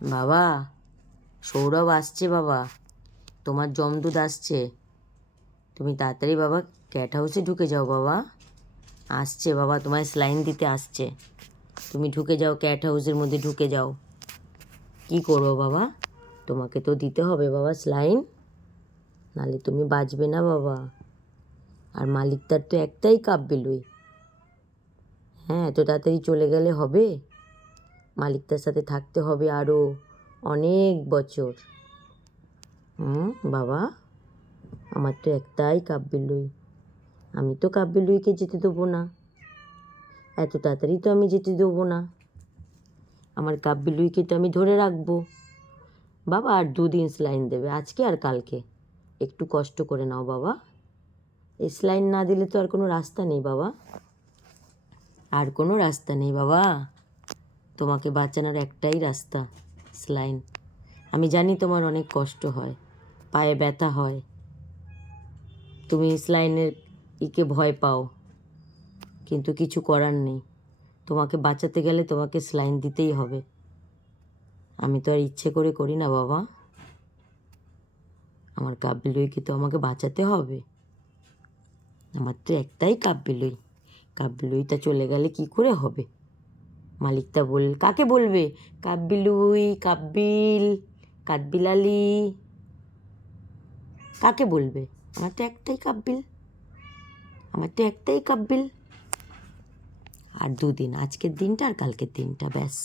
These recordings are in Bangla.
বাবা, সৌরভ আসছে বাবা, তোমার জমদূত আসছে। তুমি তাড়াতাড়ি বাবা ক্যাট হাউসে ঢুকে যাও বাবা। আসছে বাবা, তোমায় স্যালাইন দিতে আসছে। তুমি ঢুকে যাও, ক্যাট হাউসের মধ্যে ঢুকে যাও। কি করবো বাবা? তোমাকে তো দিতে হবে বাবা স্যালাইন, নাহলে তুমি বাঁচবে না বাবা। আর মালিকটার তো একটাই কাব্যিলুই। হ্যাঁ, এত তাড়াতাড়ি চলে গেলে হবে? মালিকটার সাথে থাকতে হবে আরও অনেক বছর। বাবা, আমার তো একটাই কাব্যিলুই। আমি তো কাব্যিলুইকে যেতে দেবো না, এত তাড়াতাড়ি তো আমি যেতে দেবো না। আমার কাব্যিলুইকে তো আমি ধরে রাখবো। বাবা আর 2 দিন স্যালাইন দেবে, আজকে আর কালকে। একটু কষ্ট করে নাও বাবা। এই স্যালাইন না দিলে তো আর কোনো রাস্তা নেই বাবা, আর কোনো রাস্তা নেই বাবা। তোমাকে বাঁচানোর একটাই রাস্তা, স্যালাইন। আমি জানি তোমার অনেক কষ্ট হয়, পায়ে ব্যথা হয়, তুমি স্যালাইনের ভয় পাও, কিন্তু কিছু করার নেই। তোমাকে বাঁচাতে গেলে তোমাকে স্যালাইন দিতেই হবে। আমি তো আর ইচ্ছে করে করি না বাবা। আমার কাব্যিলুইকে তো আমাকে বাঁচাতে হবে। আমার তো একটাই কাব্যিলুই। কাব্যিলুইটা চলে গেলে কি করে হবে? মালিকটা কাকে বলবে? কাব্যিলুই, কাব্বিল, কাঠবিলালি, কাকে বলবে? আমার তো একটাই কাব্বিল, আমার তো একটাই কাব্বিল। আর 2 দিন, আজকের দিনটা আর কালকের দিনটা, ব্যাস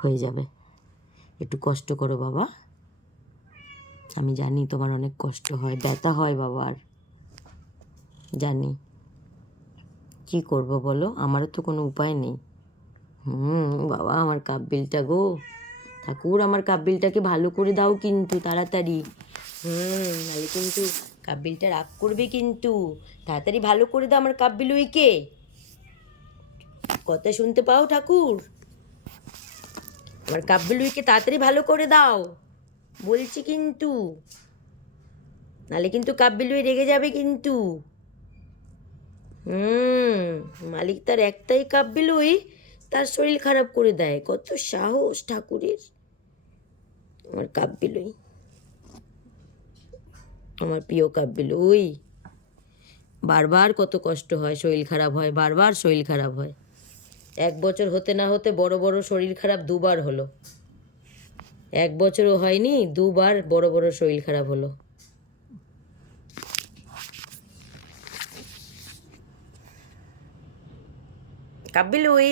হয়ে যাবে। একটু কষ্ট করো বাবা। আমি জানি তোমার অনেক কষ্ট হয়, ব্যথা হয় বাবার, জানি। কি করব বলো, আমারও তো কোনো উপায় নেই। বাবা, আমার কাব্বিলটা গো, ঠাকুর আমার কাব্বিলটাকে ভালো করে দাও কিন্তু তাড়াতাড়ি। নাহলে কিন্তু কাব্বিলটা রাগ করবে কিন্তু। তাড়াতাড়ি ভালো করে দাও আমার কাব্বিলুইকে। কথা শুনতে পাও ঠাকুর? আমার কাব্যিলুইকে তাড়াতাড়ি ভালো করে দাও বলছি কিন্তু, নাহলে কিন্তু কাব্যিলুই রেগে যাবে কিন্তু। মালিক তার একটাই কাব্যিলুই, তার শরীর খারাপ করে দেয়। কত সাহস ঠাকুরের! আমার কাব্যিলুই, আমার প্রিয় কাব্যিলুই। বারবার কত কষ্ট হয়, শরীর খারাপ হয়, বারবার শরীর খারাপ হয়। 1 বছর হতে না হতে বড় বড় শরীর খারাপ 2বার হলো। 1 বছরও হয়নি, 2বার বড় বড় শরীর খারাপ হলো। কাব্যিলুই।